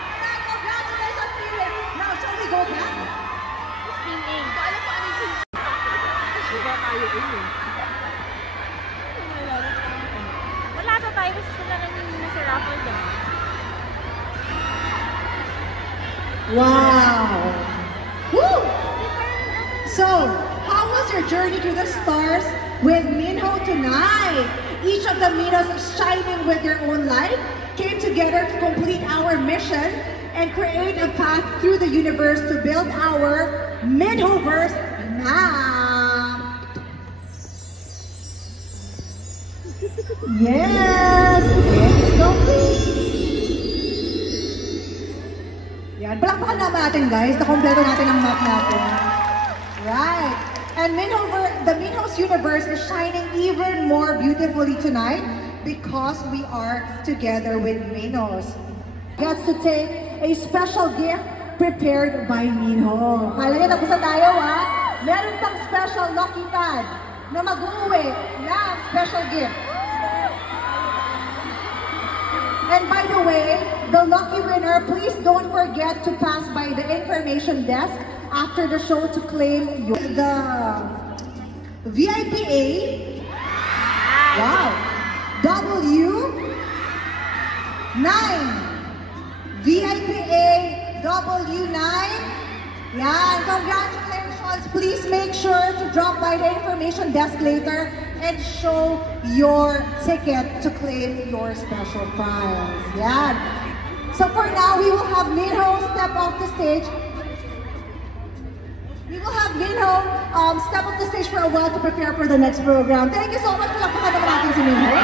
Congratulations, Felix. Now, shall we go back? Wala pa tayo kasi sila nang nasa raffle doon. Wow! Woo! So, how was your journey to the stars with Minho tonight? Each of the Minhos shining with their own light came together to complete our mission and create a path through the universe to build our Minhoverse now. Yes! Let's go! Yan, palakpakan naman natin guys, nakompleto natin ang map natin. Right. And the Minho's universe is shining even more beautifully tonight because we are together with Minhos. Gets to take a special gift prepared by Minho. Kala niya tapos na tayo ha? Meron pang special lucky pad na mag-uwi ng special gift. And by the way, the lucky winner, please don't forget to pass by the information desk after the show to claim the VIP A. Wow. W9. VIP A W9. Yan, congratulations. Please make sure to drop by the information desk later and show your ticket to claim your special prize. Yan. So for now, we will have Minho step off the stage. We will have Minho step off the stage for a while to prepare for the next program. Thank you so much. Palakpakan naman natin si Minho.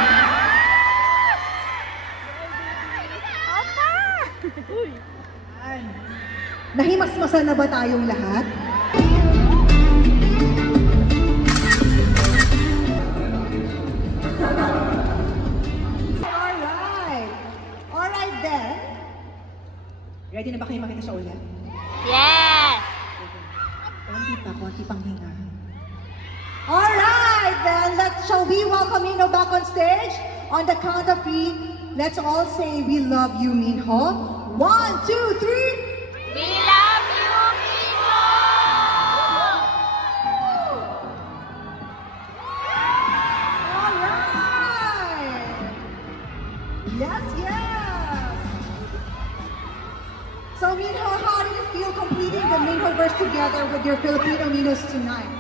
Nahimas-masan na ba tayong lahat? Alright then. Ready na ba kayo makita siya ulit? Yes! Konti pang hinga. Alright then, shall we welcome Minho back on stage? On the count of 3, let's all say we love you, Minho. 1, 2, 3. We love you, Minho! Alright! Yes, yes! So Minho, how do you feel completing the Minhoverse together with your Filipino Minos tonight?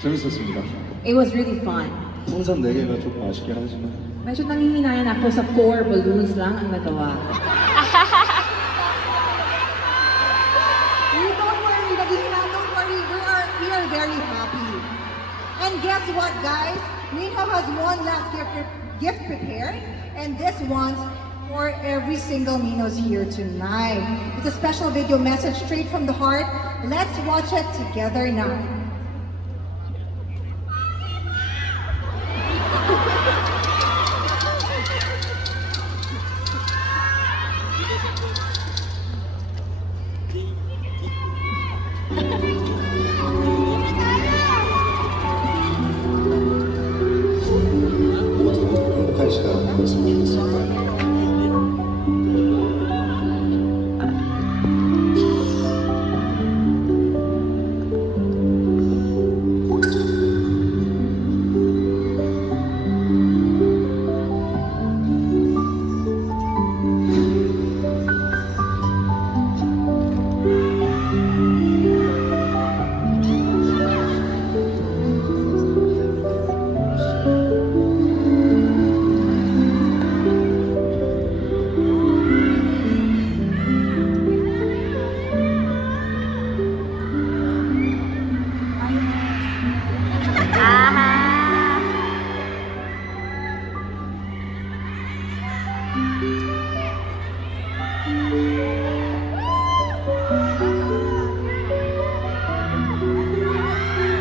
재밌었습니다. It was really fun. 풍선 4개가 조금 아쉽긴 하지만 Medyo nanghihinayang ako sa 4 balloons lang ang nagawa. Don't worry, don't worry. We are very happy. And guess what, guys? Minho has one last gift prepared, and this one's for every single Minos here tonight. It's a special video message straight from the heart. Let's watch it together now. 행복한 시간 되었으면 좋겠습니다.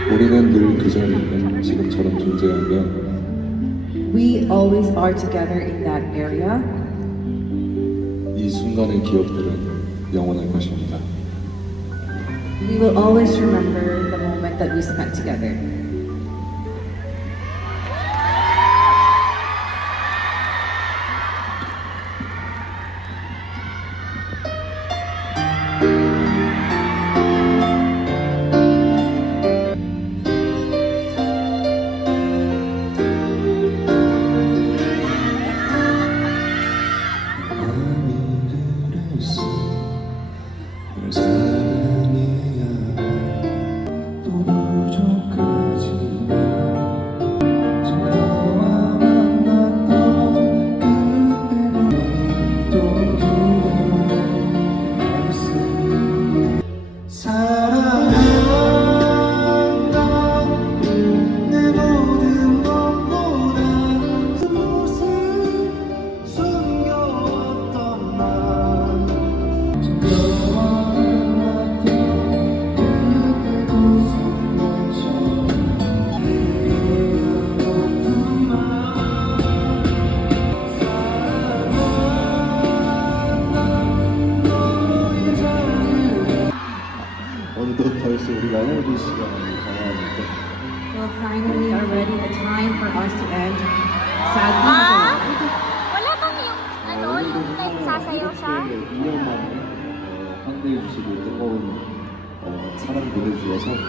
우리는 늘 그 자리에 지금처럼 존재하며 We always are together in that area. 이 순간의 기억들은 영원할 것입니다. We will always remember the moment that we spent together. 어느덧 벌써 우리가 헤어질 시간이 다가왔는데 Well, finally, already the time for us to end. Sadly, wala bang yung, yung like sasayaw siya? 2년 만에 환대해 주시고 뜨거운 사랑 보내주셔서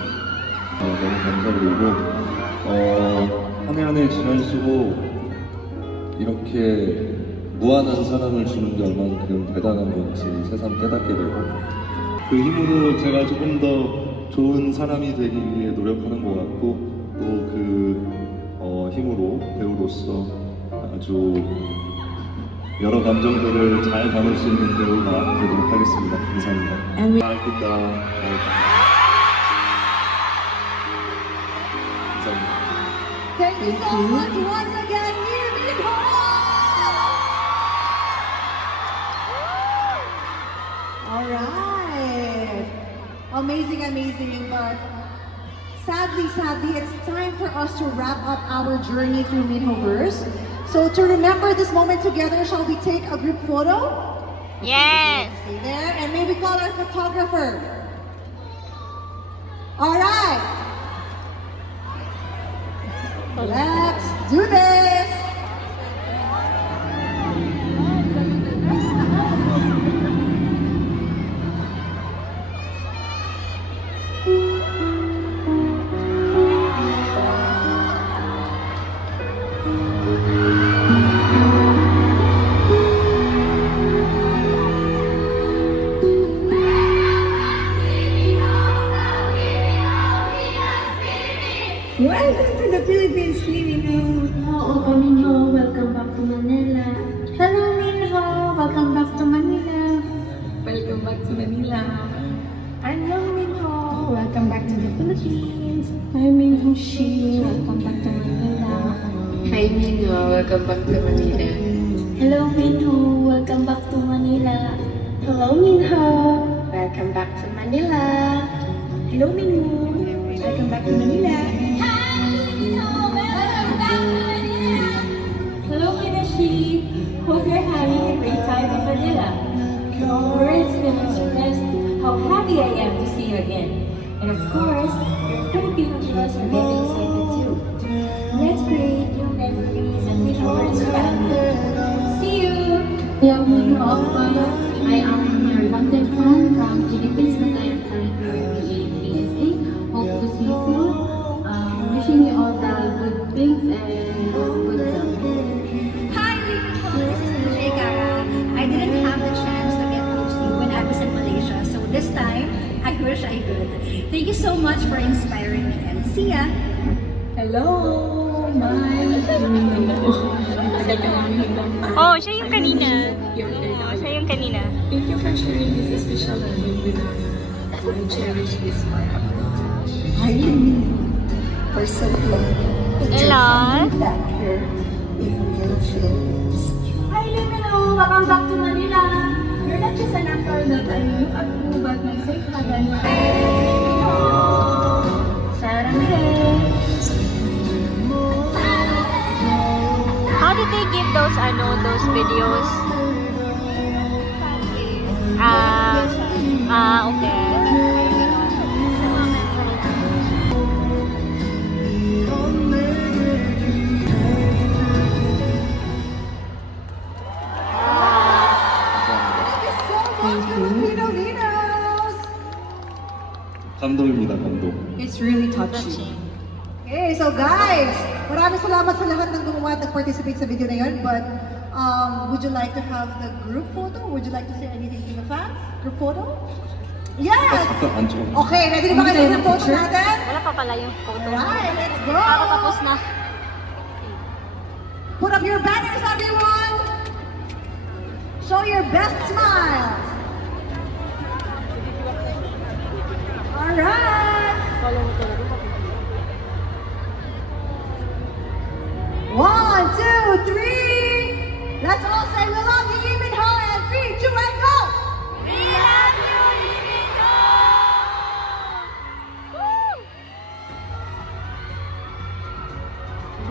너무 감사드리고 한 해 한 해 지날수록 이렇게 무한한 사랑을 주는 게 얼만큼 대단한 건지 새삼 깨닫게 되고 그 힘으로 제가 조금 더 좋은 사람이 되기 위해 노력하는 것 같고 또 그 힘으로 배우로서 아주 여러 감정들을 잘 담을 수 있는 배우가 되도록 하겠습니다. 감사합니다. 감사합니다. Thank you so much once again, Lee Min-ho! Alright. Amazing, amazing, but sadly, it's time for us to wrap up our journey through Minhoverse. So to remember this moment together, shall we take a group photo? Yes! Stay there, and maybe call our photographer. Alright. Let's do this! Welcome to the Philippines, Minho. Hello, Minho. Welcome back to Manila. Hello, Minho. Welcome back to Manila. Welcome back to Manila. Hello, Minho. Welcome back to the Philippines. Hi, Minho Shi. Welcome back to Manila. Hi, Minho. Welcome back to Manila. Hello, Minho. Welcome back to Manila. Hello, Minho. Welcome back to Manila. Hello, Minho. Welcome back to Manila. Hello, Minashi. Hope you're having a great time in Manila. Words can express how happy I am to see you again. And of course, your Filipino viewers are getting excited too. Let's create new memories and make our words family. See you! Hello, I am your London fan from Philippines that I am currently in PSA. Hope to see you soon. Wishing you all the good things and good luck. Hi, Minho. This is DJ Gara. I didn't have the chance to get close to you when I was in Malaysia, so this time, I wish I could. Thank you so much for inspiring me, and see ya! Hello, my Oh, siya yung kanina. Siya yung kanina. Thank you for sharing this special moment with us. I cherish this forever. Hi, for so long. Hello. Back here in the Philippines. Hi, Minho! Welcome back to Manila. You're not just an actor that I look up to, but my safe haven. Minho! Saranghe! How did they give those videos? Okay. 감동입니다, 감동. It's really touching. Okay, so guys, maraming salamat sa lahat ng gumawa at nag-participate sa video na yun. But would you like to have the group photo? Would you like to say anything to the fans? Group photo? Yes! Okay, ready na ba kayo sa group photo natin? Wala pa pala yung photo. Alright, let's go! Ako tapos na. Put up your banners, everyone! Show your best smile! Alright! 1, 2, 3! Let's all say we love you, Lee Min-ho, and 3, 2, and go! We love you, Lee Min-ho! Woo!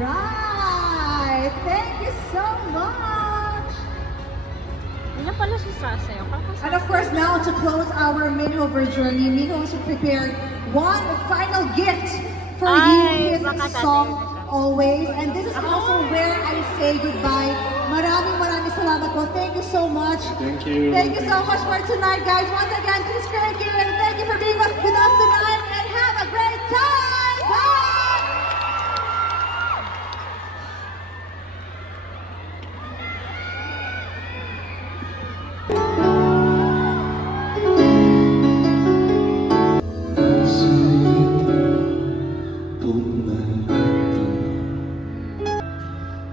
Right! Thank you so much! Wala pala si Sasayaw. And of course, now to close our Minhover journey, Minho has prepared one final gift For you, this song, Always. And this is also where I say goodbye. Maraming salamat po. Thank you so much. Thank you. Thank you so much for tonight, guys. Once again, please thank you and thank you for being with us tonight and have a great time. Bye!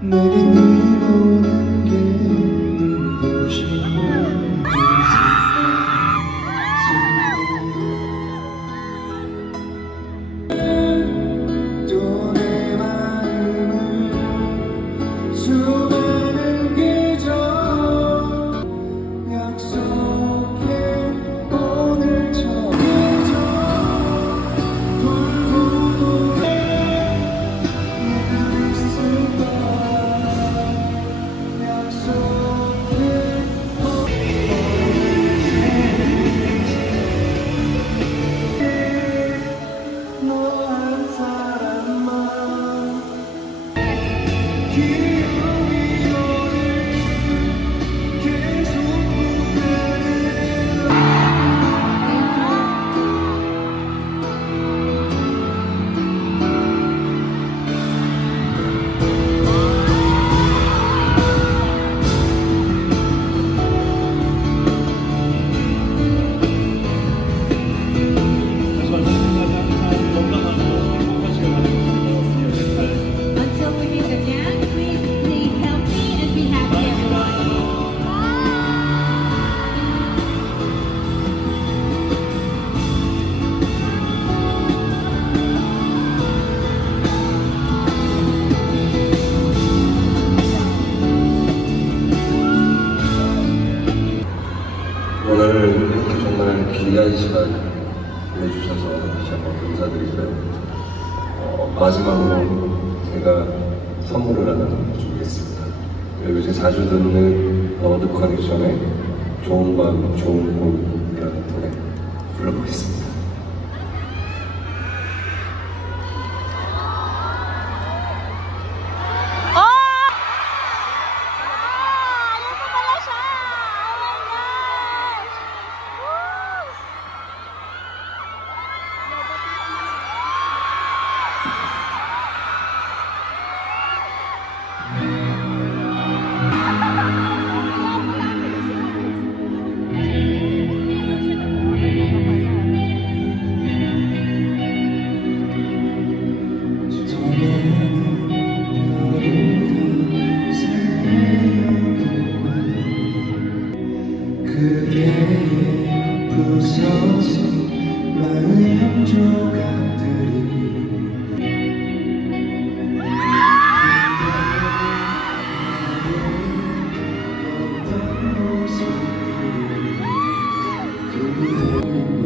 내게 네 보는 게 눈부셔 또 내 마음을 수많은 계절 약속해 오늘처럼 오늘 이렇게 정말 귀한 시간 내주셔서 다시 한번 감사드리고요. 마지막으로 제가 선물을 하나 준비했습니다. 요새 자주 듣는 너드 커넥션의 좋은 밤 좋은 꿈이라는 노래 불러보겠습니다. 그대의 부서진 마음 조각들이 어떤 모습들이 그리는 너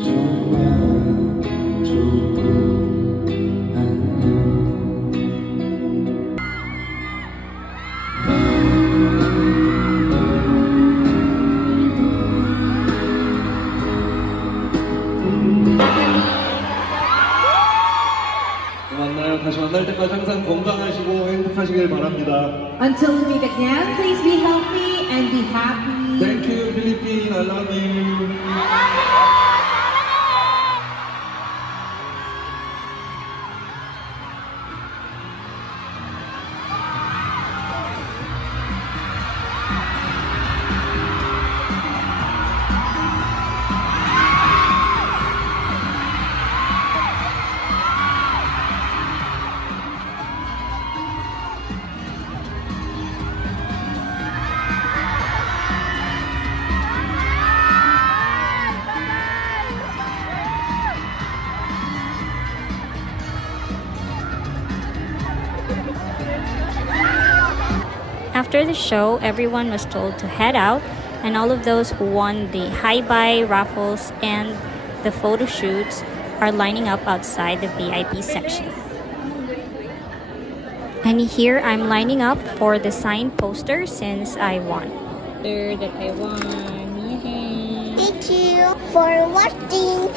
정말 좋고 안녕 다시 만날 때까지 항상 건강하시고 행복하시길 바랍니다. Until we meet again, please be healthy and be happy. Thank you, Philippines. I love you. After the show, everyone was told to head out, and all of those who won the hi-bye raffles and the photo shoots are lining up outside the VIP section. And here I'm lining up for the signed poster since I won. That I won. Yay. Thank you for watching.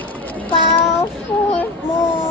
For more.